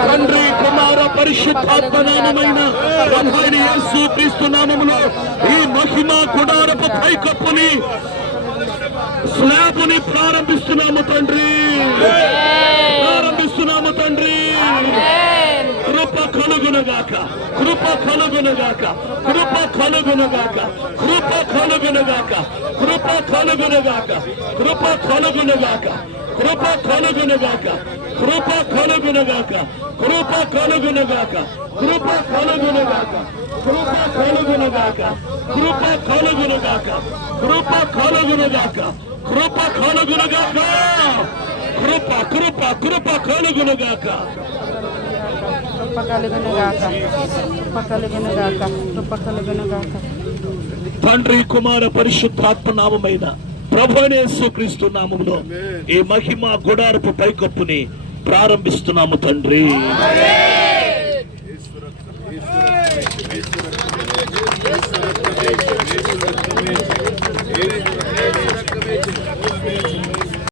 తండ్రి కుమార పరిశుద్ధాత్మ నామమైన ప్రభువైన యేసు క్రీస్తు నామములో ఈ మహిమ గుడారపు పైకప్పుని స్లాబుని ప్రారంభిస్తున్నాము తండ్రి, ప్రారంభిస్తున్నాము తండ్రి. కృప కలుగునగాక, కృప కలుగునగాక, కృప కలుగునగాక, కృప కలుగునగాక, కృప కలుగునగాక, కృప కలుగునగాక, కృప కలుగునగాక, కృప కలుగునగాక, కృప కలుగునగాక, కృప కలుగునగాక, కృప కలుగునగాక, కృప కలుగునగాక, కృప కలుగునగాక, కృప కలుగునగాక, కృప కృప కృప కలుగునగాక, కృప కలుగునగాక, కృప కలుగునగాక, కృప కలుగునగాక. తండ్రి కుమార పరిశుద్ధాత్మ నామమైన ప్రభువైన యేసుక్రీస్తు నామములో ఈ మహిమ గుడారపు పైకప్పుని ప్రారంభిస్తున్నాము తండ్రి.